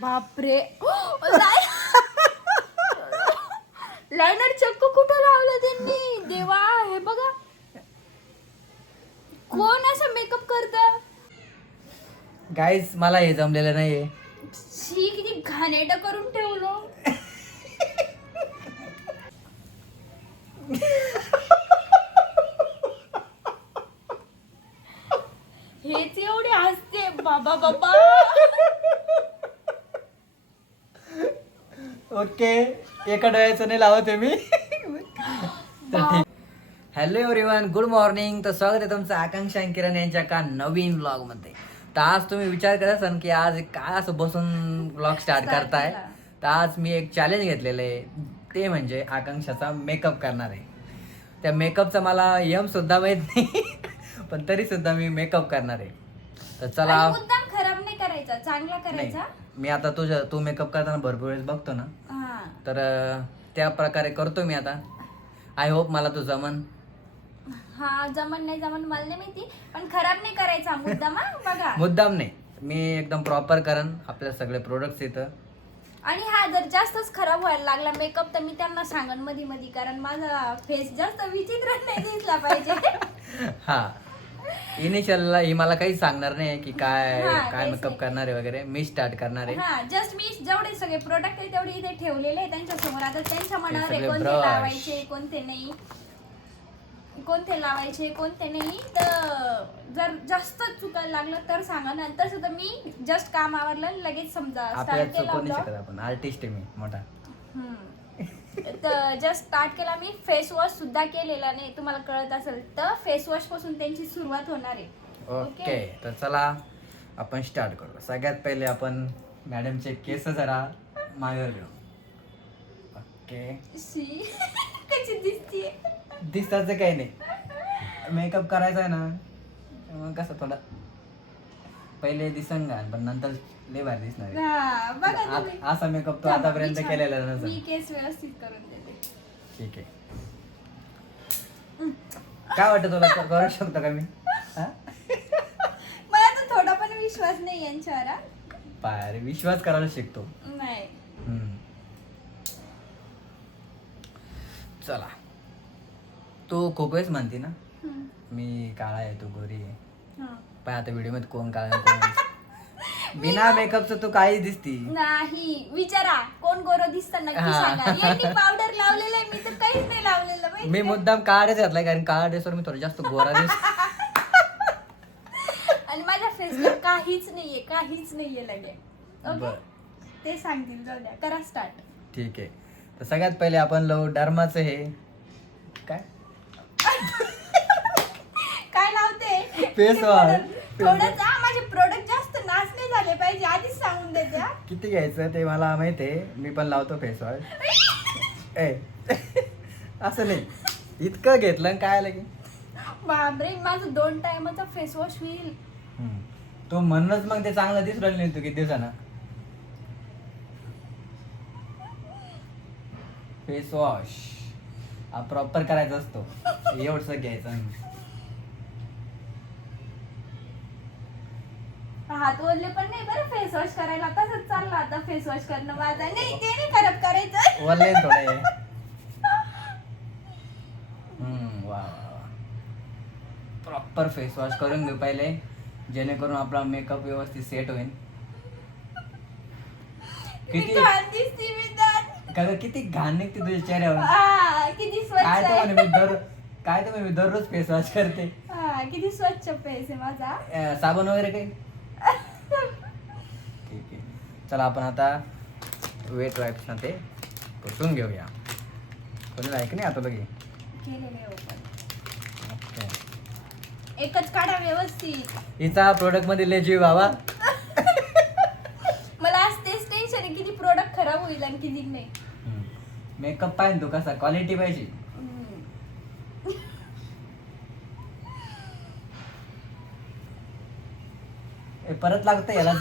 बापरे. लायनर चक्क कुठं लावलं त्यांनी देवा. हे बघा कोण असं मेकअप करत. गाईज मला हे जमलेलं नाहीये. शी किती घाणेरडं करून ठेवलं. हेच एवढे हसते बाबा बाबा. ओके एका डोळ्याचं नाही लावते मी. तर ठीक. Hello everyone, good morning. तर स्वागत आहे तुमचं आकांक्षा आणि किरण यांच्या का नवीन व्लॉग मध्ये. तर आज तुम्ही विचार करत असाल की आज काय असं बसून व्लॉग स्टार्ट करताय. तर आज मी एक चॅलेंज घेतलेलं आहे, ते म्हणजे आकांक्षाचा मेकअप करणार आहे. त्या मेकअपचा मला यम सुद्धा माहित नाही पण तरी सुद्धा मी मेकअप करणार आहे. तर चला. आणि मुद्दाम खराब नाही करायचा, चांगला करायचा. मी आता तू मेकअप करताना भरपूर वेळेस बघतो ना, हा. तर त्या प्रकारे करतो मी आता. आय होप मला तू जमन. हा जमन नाही जमन मला नाही माहिती, पण खराब नाही करायचा मुद्दाम. हा बघा मुद्दाम नाही, मी एकदम प्रॉपर करन. आपल्या सगळे प्रोडक्ट्स येतं. आणि हा जर जास्तच खराब व्हायला लागला मेकअप तर मी त्यांना सांगन मध्ये मध्ये, कारण माझा फेस जास्त विचित्र नाही दिसला पाहिजे. हा इनिशियलला ही मला काही सांगणार नाही की काय हा, काय काहीच मेकअप नाही. करणार आहे वगैरे. मी स्टार्ट करणार आहे. हा जस्ट मी जेवढे सगळे प्रोडक्ट आहे तेवढे इथे ठेवलेले आहे त्यांच्या समोर. आता त्यांच्या मनावर आहे सगळे कोणते brush. लावायचे कोणते नाही, कोणते लावायचे कोणते नाही. तर जर जास्त चुकायला लागलं तर सांगा. नंतर सुद्धा मी जस्ट काम आवरलं लगेच समजा स्टार्ट आपल्याला केला कोणी vlog. शिकत, आपण आर्टिस्ट आहे मी मोठा. तर जस्ट स्टार्ट केला मी. फेस वॉश सुद्धा केलेला नाही, तुम्हाला कळत असेल तर फेस वॉश पासून त्यांची सुरुवात होणार आहे. ओके तर चला आपण स्टार्ट करू. सगळ्यात पहिले आपण मॅडमचे केस जरा मागे घेऊ. ओके शी कशी दिसतीये. दिसताच काही नाही. मेकअप करायचा आहे ना, मग कसं थोडं पहिले दिसन घाल, पण नंतर लय भारी दिसणार आहे. हा, बघा तुम्ही. असा मेकअप तो आतापर्यंत मी छान- केलेला मी नसेल. केस व्यवस्थित करून देते. ठीक आहे. काय वाटतं तुला, करू शकतो का मी? हा? मला तर थोडा पण विश्वास नाही यांच्यावर. हा. पाय विश्वास करायला शिकतो. नाही. चला. तू खूप वेळेस म्हणते ना हम्म. मी काळा आहे तू गोरी आहे, हा. पण आता व्हिडिओ मध्ये कोण काळा आहे, कोण गोरी? बिना मेकअपचं तू काळी दिसती. नाही विचारा कोण गोरं दिसतं नक्की हा. सांगा. यांनी पावडर लावलेलं आहे, मी तर काहीच नाही लावलेलं माहिती मी का? मुद्दाम काळाच घातलाय कारण काळा ड्रेसवर मी थोडं जास्त गोरा दिस. आणि माझ्या फेसवर काहीच नाहीये, काहीच नाहीये लगे. ओके बर ते सांगतील, जाऊ द्या. करा स्टार्ट. ठीक आहे. तर सगळ्यात पहिले आपण लावू डर्माचं हे काय काय लावते फेस वॉश. थोडंच. माझे प्रोडक्ट जास्त नाच नाही झाले पाहिजे, आधीच सांगून देते. हा. किती घ्यायचं ते मला माहित आहे. मी पण लावतो फेस वॉश. ए असं नाही, इतकं घेतलं आणि काय लगे. बापरे, माझं 2 टाइमचा फेस वॉश होईल. तो म्हणूनच मग ते चांगलं दिसू राहिलं नाही तू किती दिवसानं. फेस वॉश हा प्रॉपर करायचा असतो. एवढंच घ्यायचं. हात ओढले पण नाही बरं फेस वॉश करायला. तसंच चाललं आता फेस वॉश करणं माझा. नाही ते नाही खराब करायचं. वल्ले थोडे. वा प्रॉपर फेस वॉश करून घेऊ पहिले, जेणेकरून आपला मेकअप व्यवस्थित सेट होईल. किती छान दिसते मी तर. काय किती घाण निघते तुझ्या चेहऱ्यावर. किती स्वच्छ काय तर आहे. म्हणे मी दररोज फेस वॉश करते. किती स्वच्छ फेस आहे माझा. साबण वगैरे काही. ठीक आहे. चला आपण आता वेट वाईप्स ना ते पुसून घेऊया. कोणी ऐक नाही आता लगे. केलेलं आहे open. ओके. एकच काढा व्यवस्थित. हिचा प्रोडक्ट मध्ये लय जीव बाबा. मला आज तेच टेन्शन आहे, किती प्रोडक्ट खराब होईल आणि किती नाही. मेकअप पाहिजे तू कसा, क्वालिटी पाहिजे. हे परत लागतं याला.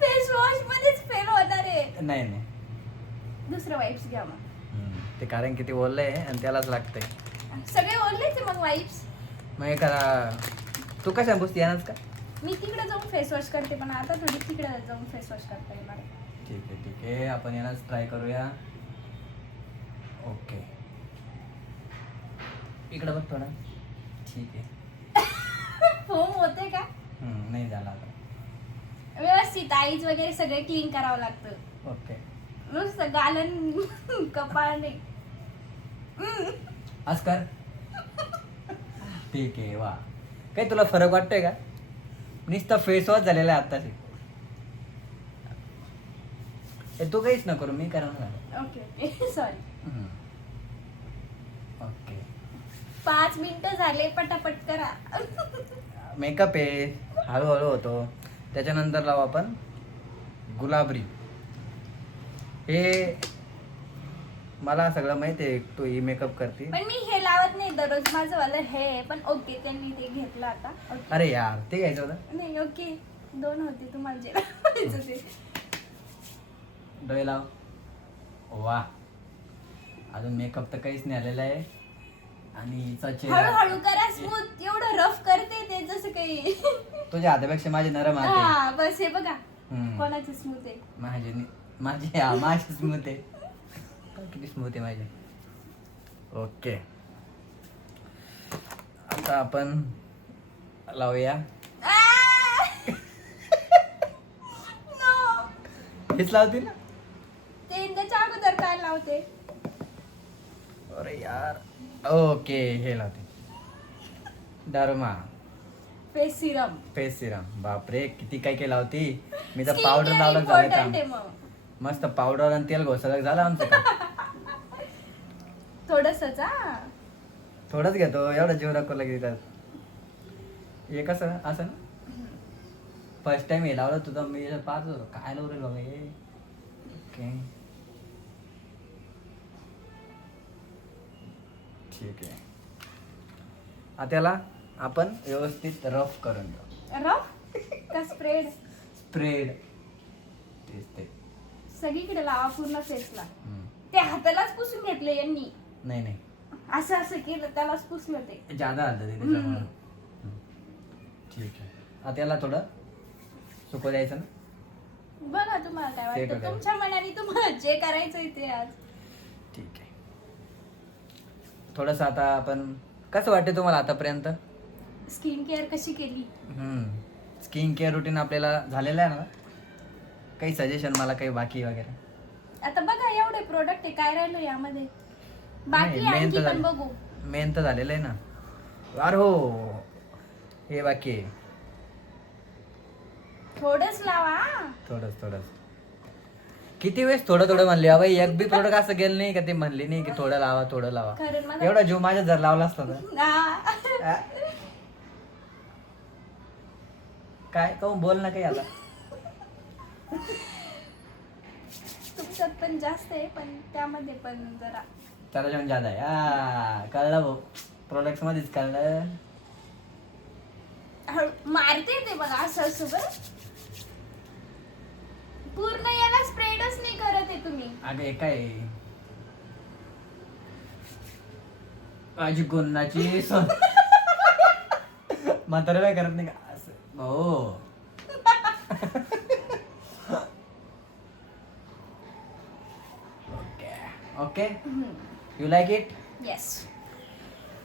फेस वॉश मध्येच फेल होणार आहे. नाही नाही. दुसरं वाईप्स घ्या मग. ते कारण किती ओललंय आणि त्यालाच लागतंय. सगळे ओढलेच आहे मग वाईप्स. मग हे करा. तू कशा पुसते यानच का? मी तिकडे जाऊन फेस वॉश करते पण आता थोडी तिकडे जाऊन फेस वॉश करता येणार आहे. ठीक आहे आपण यालाच ट्राय करूया. ओके इकडं बघ थोडा. ठीक आहे. फोम होते का नाही झाला आता. व्यवस्थित आईज वगैरे सगळे क्लीन करावं लागतं. ओके नुसतं गालन कपाळ नाही. आज कर. ठीक आहे वा. काही तुला फरक वाटतोय का? नुसतं फेस वॉश झालेला आहे आत्ताची. तू काहीच न करू मी करणार. Okay okay sorry. ओके 5 मिनिटं झाले पटापट करा. मेकअप आहे हळूहळू होतो. त्याच्यानंतर लावू आपण गुलाबरी. हे मला सगळं माहिती आहे तू ही मेकअप करते. पण मी हे लावत नाही दररोज. माझं वाला हे आहे, पण ओके त्यांनी ते घेतलं आता. ओके. अरे यार ते घ्यायचं होतं. नाही ओके 2 होते तुम्हाला जे लावायचं ते. डोळे लाव. वा अजून मेकअप तर काहीच नाही आलेला आहे. आणि हिचा चेहरा हळूहळू करा स्मूथ. एवढं रफ करते ते जसं काही. तुझ्या हातापेक्षा माझे नरम हात आहे. हा बस हे बघा हम्म. कोणाचे स्मूथ आहे. माझी स्मूथ आहे. किती स्मूथ आहे माझे. ओके आता आपण लावूया. No. हेच लावते ना. ते त्याच्या अगोदर काय लावते. अरे यार ओके हे लावते. Derma face serum. Face serum. बापरे किती काय काय लावती. मी तर पावडर लावलं झालं इम्पॉर्टंट काम. आहे मग. मस्त पावडर आणि तेल घोसलं झालं आमचं काम. थोडंसंच हा. थोडंच घेतो एवढं जीव दाखवलं घेतात. हे कसं असं ना फर्स्ट टाइम हे लावलं तुझं मी पाहत होतो काय लावलं बाबा हे. ओके ठीक आहे. आता त्याला आपण व्यवस्थित रफ करून घेऊ. रफ का स्प्रेड. स्प्रेड तेच ते. सगळीकडे लावा पूर्ण फेसला. हम्म. ते हातालाच पुसून घेतले यांनी. नाही असं असं केलं त्यालाच पुसलं ते. जादा आलं ते त्याच्यामुळं. ठीक आहे आता याला थोडं सुकू द्यायचं ना. बघा तुम्हाला काय ते वाटतं. करा. तुमच्या मनाने तुम्हाला जे करायचंय ते आज. ठीक आहे थोडंसं आता आपण कसं वाटते तुम्हाला आतापर्यंत. स्किन केअर कशी केली. स्किन केअर रुटीन आपल्याला झालेलं आहे ना. काही सजेशन मला काही बाकी वगैरे. आता बघा एवढे प्रोडक्ट आहे काय राहिलं यामध्ये. बाकी नाही, आणखी main तर पण बघू. मेन तर झालेलं आहे ना. अरे हो हे बाकी आहे. थोडंच लावा. थोडंच किती वेळेस थोडं म्हणले बाई. एक बी प्रोडक्ट असं गेलं नाही का ते म्हणले नाही की थोडं लावा. खरं मला एवढा जीव माझ्या जर लावला असता तर. हा. काय कहून बोल ना काही आता. तुमच्यात पण जास्त आहे पण त्यामध्ये पण जरा त्याला जेवण जादा आहे. कळलं भाऊ प्रोडक्ट मध्येच कळलं. मारते ते बघा असं असं बरं. पूर्ण याला स्प्रेडच नाही करत आहे तुम्ही. अगं हे काय माझी गुन्हाची सोन. म्हातारा काय करत नाही का असं हो. Okay you like it. Yes.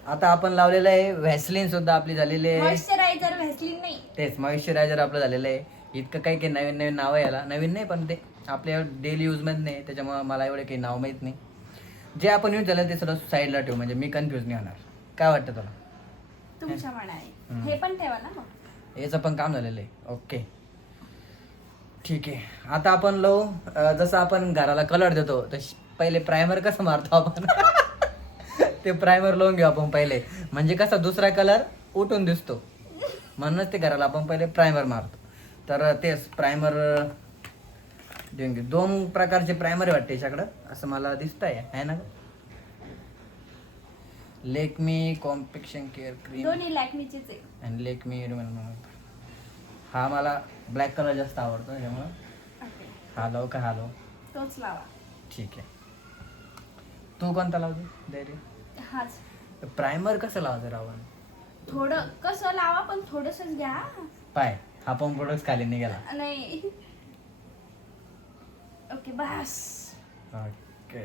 आता आपण लावलेलं आहे व्हॅसलिन सुद्धा आपली झालेली आहे. मॉइश्चरायझर व्हॅसलीन नाही. तेच मॉइश्चरायझर आपलं झालेलं आहे. इतकं काही नवीन नाव आहे याला. नवीन नाही पण ते आपल्या डेली यूजमध्ये नाही त्याच्यामुळे मला एवढे काही नाव माहीत नाही. जे आपण यूज झालं ते सगळं साईडला ठेवू म्हणजे मी कन्फ्यूज नाही होणार. काय वाटतं तुला. तुमच्या मनाने हे पण ठेवा ना मग. याचं पण काम झालेलं आहे. ओके ठीक आहे आता आपण लावू. जसं आपण घराला कलर देतो तशी पहिले प्रायमर कसं मारतो आपण. ते प्रायमर लावून घेऊ आपण पहिले म्हणजे कसा दुसरा कलर उठून दिसतो. म्हणूनच ते घराला आपण पहिले प्रायमर मारतो. तर तेच प्रायमर देऊन घेऊ. 2 प्रकारचे प्रायमर वाटते याच्याकडं असं मला दिसत आहे ना. लेकमी कॉम्पॅक्शन केअर क्रीम दोन्ही लॅक्मीचेच आहे. आणि लेकमी हा मला ब्लॅक कलर जास्त आवडतो त्यामुळं ओके हा लावू का हा लावू. तोच लावा. ठीक आहे तू कोणता लावतो धैर्य. हाच. प्रायमर कसं लावतं रावण. थोडं कसं लावा पण थोडंसंच घ्या. पाय हा पण प्रोडक्ट खाली नाही गेला. नाही. ओके बस. ओके.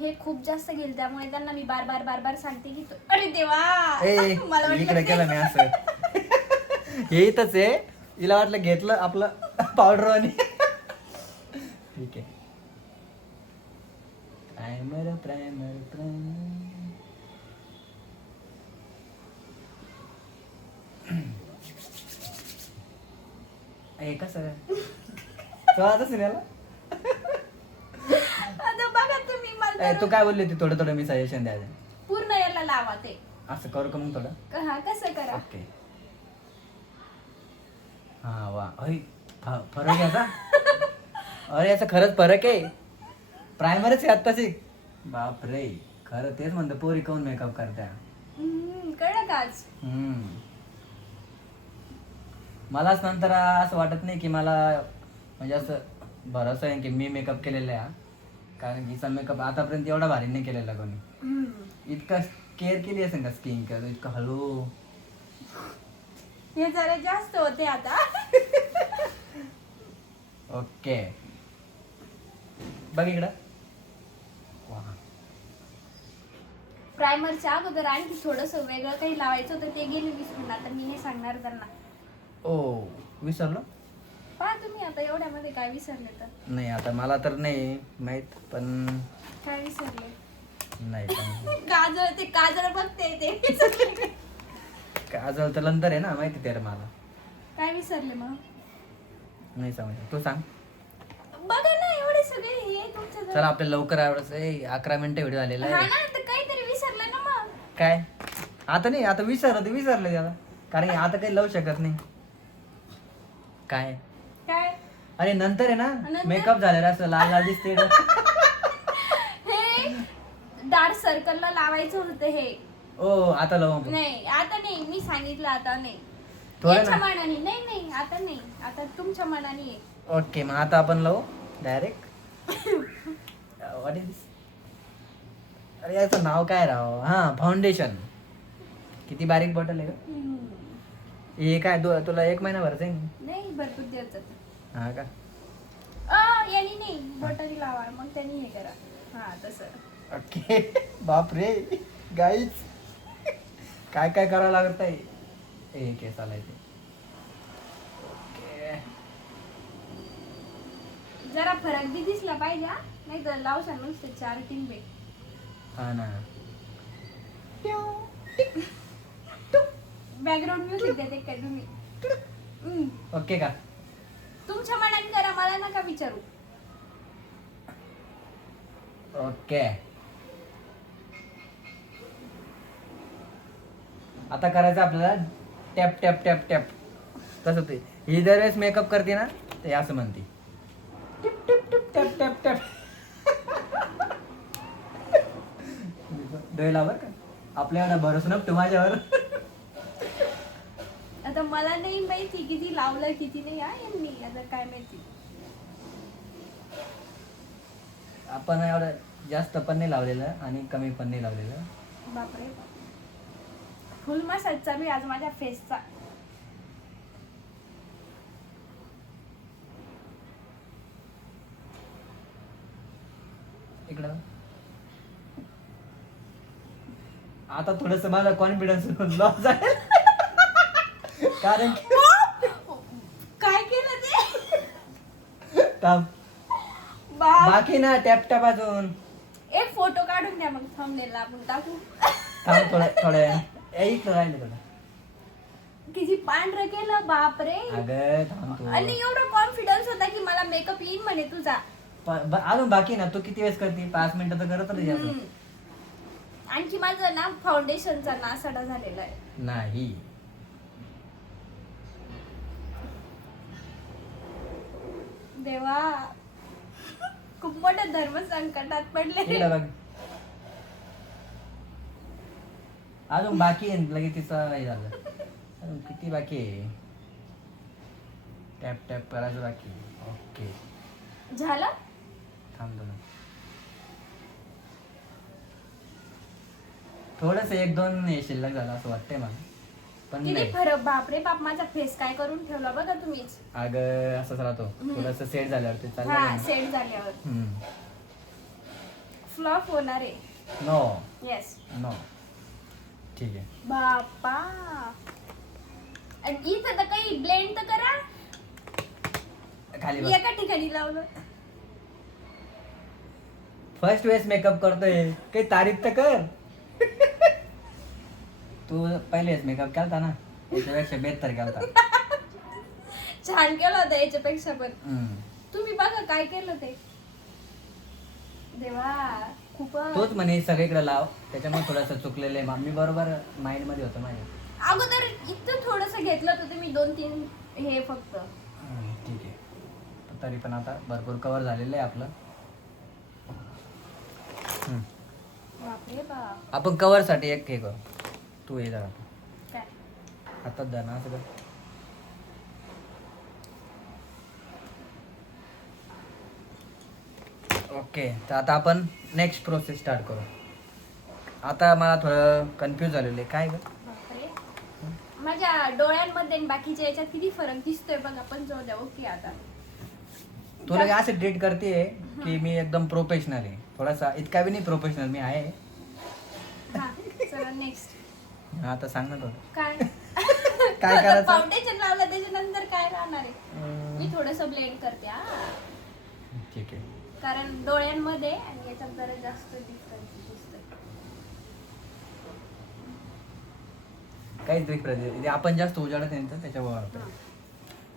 हे खूप जास्त गेल त्यामुळे त्यांना मी बार बार सांगते की अरे देवा. ए मला इकडे वाटलं केलं मी असं. हे इथंच आहे. हिला वाटलं घेतलं आपलं पावडर आणि ठीक आहे. Primer primer primer. ए कसं तो आता सिनेला. आता बघा तुम्ही मला तू काय बोलली होती थोडं थोडं मी सजेशन द्यायचं. पूर्ण याला लावा ते. असं करू का मग थोडं. हा कसं करा. ओके. हा वा अय फरक आहे आता. अरे याचा खरंच फरक आहे. प्रायमरच आहे आत्ताची. बापरे खरं तेच म्हणतो पोरी काऊन मेकअप करत्या. कळलं का आज. मलाच नंतर असं वाटत नाही की मला म्हणजे असं भरोसा आहे की मी मेकअप केलेला आहे. कारण हिचा मेकअप आतापर्यंत एवढा भारी नाही केलेला कोणी. इतका केअर केली असेल का स्किन केअर इतकं हळू. हे जरा जास्त होते आता. ओके बघ इकडं. प्रायमरच्या अगोदर आणखी थोडस वेगळं काही लावायचं होतं ते गेले विसरून. आता मी हे सांगणार त्यांना. ओ विसरलो. पहा तुम्ही आता एवढ्यामध्ये काय विसरले तर. नाही आता मला तर नाही माहित पण काय विसरले. नाही पण काजळ ते काजळ बघते ते विसरले. काजल तर नंतर आहे ना माहिती ते मला. काय विसरले मग. नाही समज तू सांग. बघा ना एवढे सगळे हे तुमच्या चला आपल्या लवकर आवडच 11 मिनिटं व्हिडिओ झालेला हा आहे. ना तर काहीतरी विसरलं ना मग. काय आता नाही आता विसरलं त्याला कारण की आता काही लावू शकत नाही. काय काय अरे नंतर आहे ना नंतर? मेकअप झालेला असं लाल लाल दिसते. हे डार्क सर्कलला लावायचं होतं हे. ओ आता लावू आपण. नाही आता नाही मी सांगितलं आता नाही. थोडं याच्या ना. मनाने नाही आता नाही आता तुमच्या मनाने आहे. ओके मग आता आपण लावू डायरेक्ट. व्हॉट इज दिस. अरे याचं नाव काय राव. हा फाउंडेशन. किती बारीक बॉटल आहे का. हे काय तुला 1 महिना भरायचं आहे. नाही भरपूर दिवस जातात. हा का यांनी नाही बटरी लावा मग त्यांनी हे करा. हा तसं. ओके बापरे गाईज काय काय करावं लागत आहे. एक आहे चालायचे. ओके जरा फरक बी दिसला पाहिजे हा. नाही तर लावू सांग नुसते 4 टिंबे. हा ना. बॅकग्राऊंड म्युझिक देते काय तुम्ही. ओके का तुमच्या मनाने करा मला नका विचारू. ओके आता करायचं आपल्याला टॅप टॅप टॅप टॅप. तसं ते ही दरवेळेस मेकअप करते ना ते असं म्हणते tip tip tip tap tap tap. डोळा बरं का आपल्याला भरोसा नको माझ्यावर. आता मला नाही माहिती किती लावलं किती नाही हा यांनी. आता काय माहिती. आपण एवढं जास्त पण नाही लावलेलं आणि कमी पण नाही लावलेलं. बापरे फुल मसाज चालू आहे आज माझ्या फेसचा. इकडं आता थोडस मला कॉन्फिडन्स लॉस झालं. कारण काय केलं ते. थांब. बाप. बाकी ना टॅप टॅप अजून. एक फोटो काढून द्या मग थंबनेलला आपण टाकू. थांब थोडं इकडं राहिले थोडं. किती पांढरं केलं बापरे. अगं थांब तू. आणि एवढा कॉन्फिडन्स होता की मला मेकअप येईन म्हणे तुझा. अजून बाकी ना तू किती वेळेस करते 5 मिनिटं तर करत राहते असं. आणखी माझं ना फाउंडेशनचा नासाडा झालेला आहे. नाही देवा खूप मोठ्या धर्म संकटात पडले. इकडं बघ अजून बाकी आहे लगेच तिचं हे झालं. अजून किती बाकी आहे. टॅप टॅप करायचं बाकी. ओके झालं. थांब थोडस 1-2 हे शिल्लक झालं असं वाटतंय मला. पण किती नाही फरक, बापरे बाप, माझा फेस काय करून ठेवला बघा तुम्हीच. अगं असंच राहतो थोडस सेट झाल्यावर ते हा चाललं सेट झाल्यावर फ्लॉप होणार आहे. नो येस नो ठीक आहे. बापा, आणि इथं तर काही ब्लेंड तर करा. खाली बघ. एका ठिकाणी लावलं. फर्स्ट वेळेस मेकअप करतोय, काही तारीफ तर कर. तू पहिलेच मेकअप केलता ना, त्याच्यापेक्षा बेहतर केलता. छान केलं होतं याच्यापेक्षा पण. हम्म. तुम्ही बघा काय केलं ते. देवा खूपच. तोच म्हणे सगळीकडे लाव, त्याच्यामुळे थोडस चुकलेलं आहे. मी बरोबर माइंड मध्ये होतं माझ्या. अगोदर इथं थोडस घेतलं होतं तुम्ही 2-3 हे फक्त. ठीक आहे, तरी पण आता भरपूर कव्हर झालेलं आहे आपलं. बापरे बाप. आपण कव्हर साठी एक हे करू. तू हे जरा काय हातात धर ना असं कर. ओके, तर आता आपण नेक्स्ट प्रोसेस स्टार्ट करू. आता मला थोडं कन्फ्यूज झालेलं आहे. काय ग बापरे, माझ्या डोळ्यांमध्ये आणि बाकीच्या याच्यात किती फरक दिसतोय बघा. पण जाऊ द्या. ओके आता तुला असं ट्रीट करते की मी एकदम प्रोफेशनल आहे. थोडासा इतका बी नाही प्रोफेशनल मी आहे. हा चला नेक्स्ट. आता सांग ना थोडं काय काय करायचं? फाउंडेशन लावलं त्याच्यानंतर काय राहणार आहे. मी थोडस ब्लेंड करते हा, ठीक आहे. कारण डोळ्यांमध्ये आणि याच्यात जरा जास्त डिफरन्स दिसतोय. काहीच डिफरन्स आपण जास्त उजाडत नाही तर त्याच्यावर.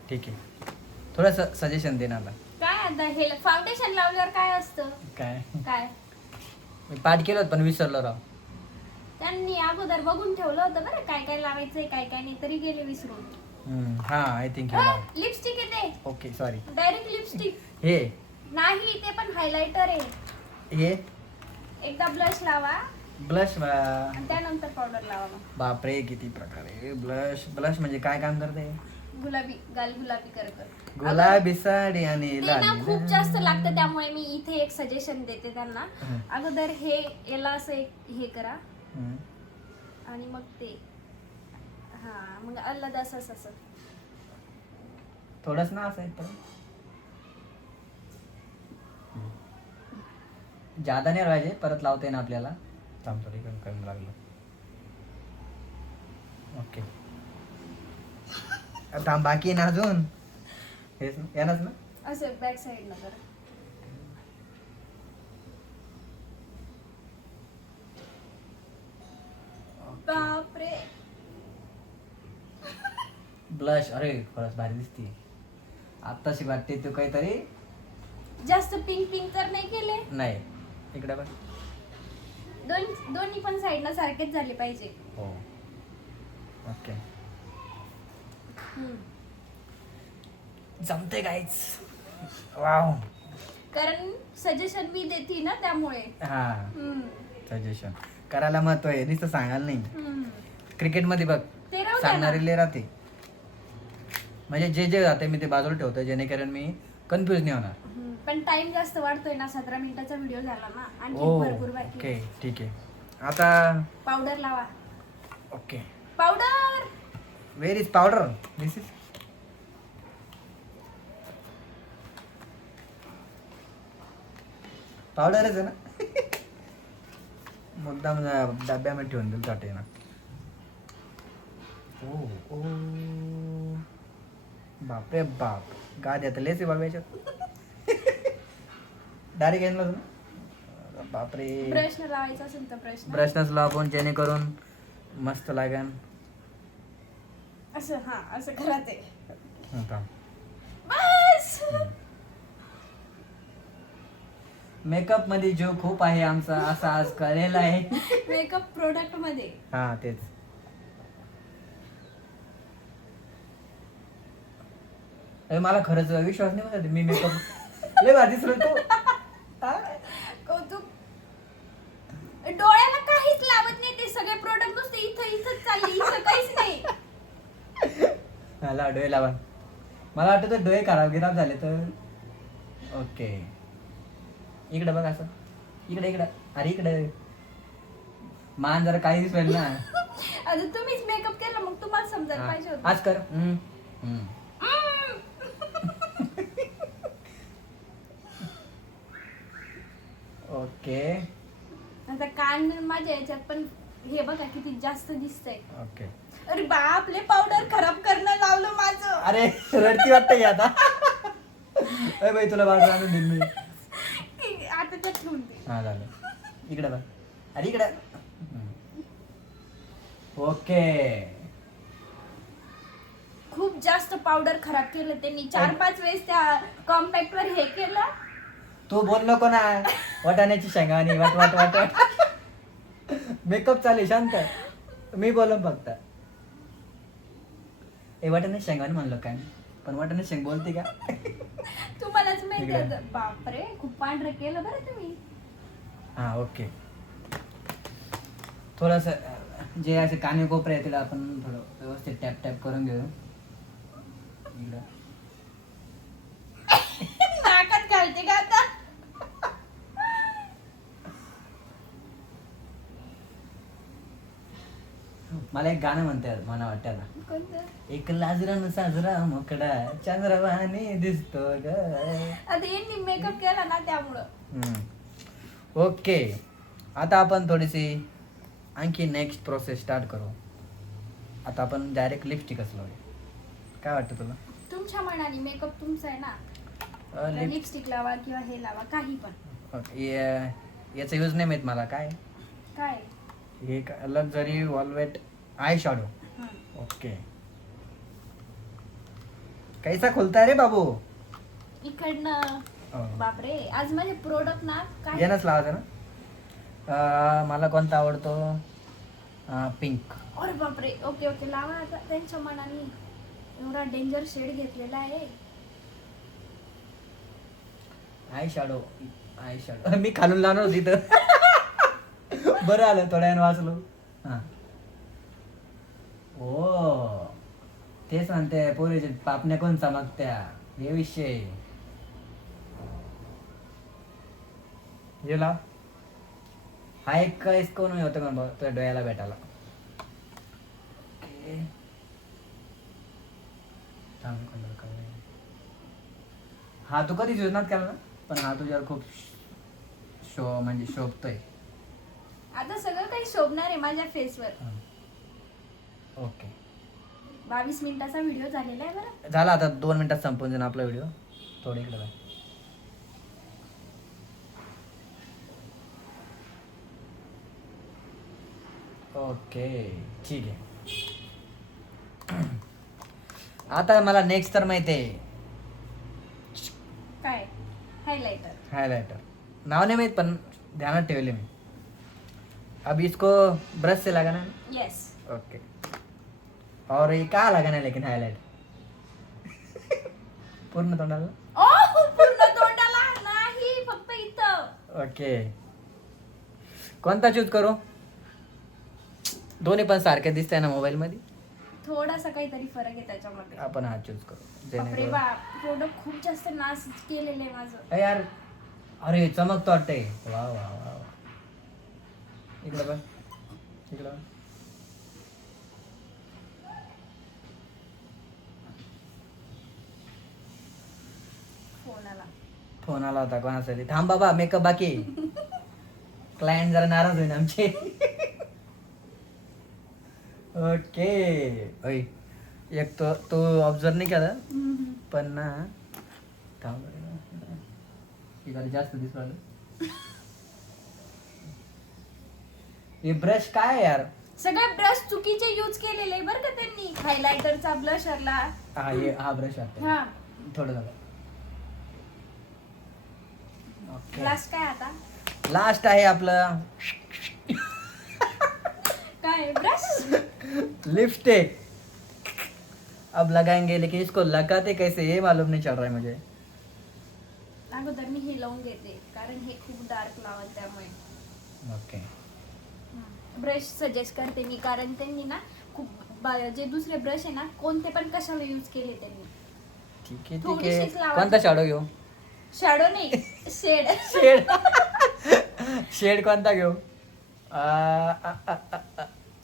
ठीक आहे, थोडंसं सजेशन दे ना आता. काय आता हे फाउंडेशन लावल्यावर काय असतं. काय काय मी पाठ केलं होतं पण विसरलो राव. त्यांनी अगोदर बघून ठेवलं होतं बरं काय काय लावायचंय काय काय नाही, तरी गेले विसरून. हा आय थिंक लिपस्टिक येते ओके सॉरी. डायरेक्ट लिपस्टिक हे नाही, ते पण हायलायटर आहे. हे एकदा ब्लश लावा ब्लश. आणि त्यानंतर पावडर लावा. मग बापरे किती प्रकार आहे. ब्लश ब्लश म्हणजे काय काम करते. गुलाबी गाल गुलाबी कर. गुलाबी साडी आणि ते लाल. ना खूप जास्त लागतं, त्यामुळे मी इथे एक सजेशन देते त्यांना. अगोदर हे याला असं एक हे करा आणि मग ते हा मग अलग असं थोडंच ना असं आहे. जादा नाही राहायचे, परत लावते ना आपल्याला. थांब थोडी कमी कमी लागलं. ओके थांब, बाकी आहे ना अजून. हेच यानच ना. असं बॅक साईड न करा. बापरे, ब्लश अरे खरंच भारी दिसते. आत्ताशी वाटते तू काहीतरी. जास्त पिंक पिंक तर नाही केले. नाही इकडे बघ. दोन्ही पण साईडला सारखेच झाले पाहिजे. हो ओके जमते गाईच. वाव. कारण सजेशन मी देते ना त्यामुळे. हा सजेशन करायला महत्व आहे, नुसतं सांगायला नाही. क्रिकेटमध्ये बघ ते राहू द्या ना. सांगणारे लय राहते. म्हणजे जे जे जाते मी ते बाजूला ठेवतो, जेणेकरून मी कन्फ्युज नाही होणार. पण टाइम जास्त वाढतोय ना, 17 मिनिटाचा व्हिडिओ झाला ना, आणखी ओ भरपूर बाकी. ओके ठीक आहे. आता पावडर लावा. Okay powder where is powder. This is पावडरच आहे ना. मुद्दाम डब्यामध्ये ठेवून दिलं वाटते ना. ओ ओ बापरे बाप, गाद्या तर लेच बाबा याच्यात. डायरेक्ट येणार ना. बापरे. ब्रश न लावायचा असेल तर ब्रशनच लावून जेणेकरून मस्त लागेल. असं हा असं करा ते. बस. मेकअप मध्ये जो खूप आहे आमचा असा आज कळलेला आहे. मेकअप प्रोडक्ट मध्ये. हा तेच. मला खरंच विश्वास नाही बसत मी मेकअप लय भारी दिसतो. कौतुक. डोळ्याला काहीच लावत नाही, ते सगळे प्रोडक्ट नुसते इथं इथंच चालले, इथं काहीच नाही. मला डोळे लावा. मला वाटतं डोळे खराब झाले तर. ओके इकडे बघ असं. इकडे इकडे अरे इकडे मान जरा काही दिसवेल ना. आता तुम्हीच मेकअप केला मग तुम्हाला समजायला पाहिजे होतं. आज कर. ओके आता कान माझ्या याच्यात पण हे बघा किती जास्त दिसतंय. ओके. अरे बापले पावडर खराब करणं लावलं माझं. अरे रडती वाटतं आता. अरे बाई तुला बाजू आणून देईन मी. आता त्यात ठेवून दे. हा झालं. इकडे बघ. अरे इकडे. ओके. खूप जास्त पावडर खराब केलं त्यांनी. 4-5 वेळेस त्या कॉम्पॅक्ट वर हे केलं. तू बोल नको ना. वाटाण्याची शेंगानी वाट वाट वाट वाट. मेकअप चालू आहे, शांत. मी बोलम फक्त. ए वाटाणे शेंगानी म्हणलं काय, पण वाटाणे शेंग बोलते का? तुम्हालाच माहिती आहे. बापरे खूप पांढरं केलं बरं तुम्ही. हा ओके. थोडस जे असे काने कोपरे आहेत तिला आपण थोडं व्यवस्थित टॅप टॅप करून घेऊ. इकडं नाकात घालते का आता? मला एक गाणं म्हणते मला वाटतं आता. कोणतं? एक लाजरा साजरा मोकडा चंद्रवाणी दिसतो ग. आता यांनी मेकअप केला ना त्यामुळं. ओके. आता आपण थोडीशी आणखी नेक्स्ट प्रोसेस स्टार्ट करू. आता आपण डायरेक्ट लिपस्टिकच लावूया. काय वाटतं तुला? तुमच्या मनाने मेकअप तुमचा आहे ना. लिप लिपस्टिक लावा किंवा हे लावा काही पण. याचा यूज नाही माहित मला. काय काय हे luxury velvet eye shadow. Okay. कैसा खुलता रे बाबू? इकडनं. बापरे आज माझे प्रोडक्ट ना काय येणच लावायचं ना. मला कोणता आवडतो? पिंक. अरे बापरे. ओके ओके लावा आता त्यांच्या मनाने. एवढा डेंजर शेड घेतलेला आहे. Eye shadow. आय शॅडो मी खालून लावणार होती तर. बरं आलं थोड्या वाचलो. हा. ओ तेच म्हणते पोरीचे पापण्या कोण चमकत्या हे विषय. हे लाव. हा एक काहीच कोण होतं का बघ तुझ्या डोळ्याला भेटायला. ओके. हा तू कधीच यूज केला ना, पण हा तुझ्यावर खूप म्हणजे शोभतोय. आता सगळं काही शोभणार आहे माझ्या फेसवर. ओके. 22 मिनिटाचा व्हिडिओ झालेला आहे बरं. झाला आता 2 मिनिटात संपून जाईल आपला व्हिडिओ. थोडे इकडे बाय. ओके ठीक आहे. आता मला नेक्स्ट तर माहिती आहे. काय हायलाइटर. हायलाइटर नाव नाही माहित पण ध्यानात ठेवले मी. अब इसको ब्रश से लगाना है. येस. ओके. और ये कहाँ लगाना है लेकिन हाईलाइट? पूर्ण तोंडाला? ओ पूर्ण तोंडाला नाही फक्त इथं. ओके. कोणता चूज करू? दोन्ही पण सारखे दिसतंय ना मोबाईल मध्ये. थोडासा काहीतरी फरक आहे त्याच्यामध्ये. आपण हा चूज करू. बापरे जेणेकरून बाप प्रोडक्ट खूप जास्त नाश केलेले आहे माझं. अरे यार अरे चमकतो वाटते. वा वा वा वा. इकडे बघ. इकडे बघ. फोन आला होता कोणासाठी. थांब बाबा मेकअप बाकी. क्लायंट जरा नाराज होईल आमचे. ओके. ओय एक तो ऑब्झर्व नाही केला पण ना थांब इकडे जास्त दिसलं. हे ब्रश काय आहे यार? सगळे ब्रश चुकीचे यूज केलेले आहे बरं का त्यांनी. हायलाइटरचा ब्लशरला. हा ब्रश वाटतं. हा थोडं झालं. ओके. लास्ट काय आता? लास्ट आहे आपलं काय ब्रश लिपस्टिक. अब लगाएंगे लेकिन इसको लगाते कैसे ये मालूम नहीं चल रहा है मुझे. अगोदर मी हे लावून घेते कारण हे खूप डार्क लावत त्यामुळे. ओके. ब्रश सजेस्ट करते मी कारण त्यांनी ना खूप जे दुसरे ब्रश आहे ना कोणते पण कशाला यूज केले त्यांनी. ठीक आहे ठीक थोडीशीच आहे. लावायची. कोणता शॅडो घेऊ? शॅडो नाही शेड. शेड. शेड कोणता घेऊ?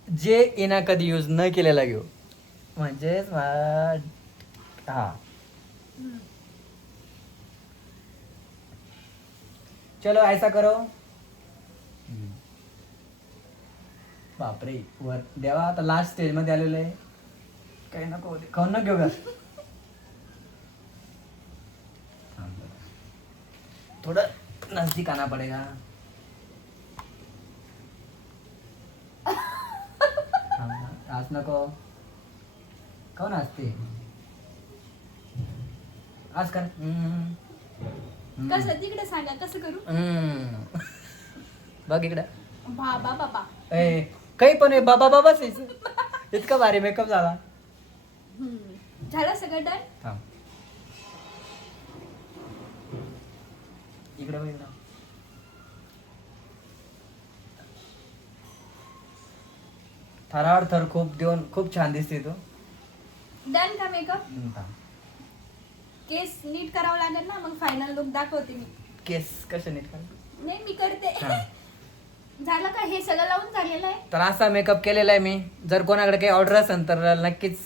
जे येणा कधी यूज न केलेला घेऊ म्हणजेच हा चलो ऐसा करो. बापरे वर देवा आता लास्ट स्टेज मध्ये आलेलो आहे. काही नको खाऊन न घेऊ का थोडं नजदीक आना पडेगा. आज नको कोण असते आज कर. कसं तिकडे सांगा कसं करू. बघ इकडे बाबा बाबा काही पण आहे बाबा बाबाच इतका भारी मेकअप झाला. झालं सगळं डन. थांब इकडे बघ इकडं. थराड थर खूप देऊन खूप छान दिसते तू. डन का मेकअप. केस नीट करावं लागेल ना मग फायनल लुक दाखवते मी. केस कसे नीट कर. नाही मी करते. हा. झालं का हे सगळं लावून झालेलं आहे. तर असा मेकअप केलेला आहे मी. जर कोणाकडे काही ऑर्डर असेल तर नक्कीच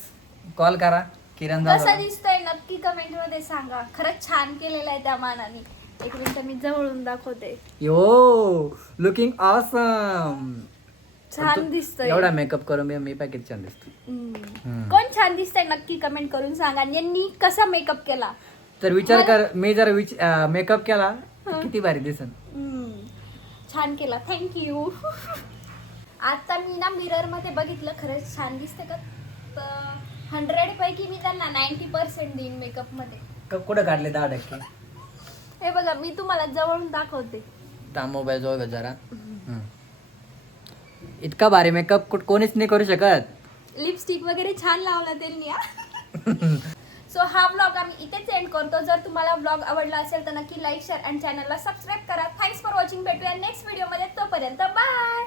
कॉल करा. किरण कसं दादा दिसतंय नक्की कमेंट मध्ये सांगा. खरंच छान केलेलं आहे त्या मानाने. एक मिनिट मी जवळून दाखवते. यो लुकिंग ऑसम. छान दिसतंय. एवढा मेकअप करून मी पॅकेज छान दिसतो. कोण छान दिसतंय नक्की कमेंट करून सांगा. आणि यांनी कसा मेकअप केला. तर विचार कर मी जर मेकअप केला तर किती भारी दिसन. छान केला थँक्यू. आता मी ना मिरर मध्ये बघितलं खरंच छान दिसते का. 100 पैकी मी त्यांना 90% देईन मेकअप मध्ये. कुठं काढले 10%. हे बघा मी तुम्हाला जवळून दाखवते. मोबाईल जवळ जरा. इतका भारी मेकअप कोणीच नाही करू शकत. लिपस्टिक वगैरे छान लावला त्यांनी. सो हा ब्लॉग आम्ही इथेच एंड करतो. जर तुम्हाला ब्लॉग आवडला असेल तर नक्की लाईक शेअर आणि चॅनलला सबस्क्राईब करा. Thanks for watching. भेटूया नेक्स्ट व्हिडिओ मध्ये. तोपर्यंत बाय.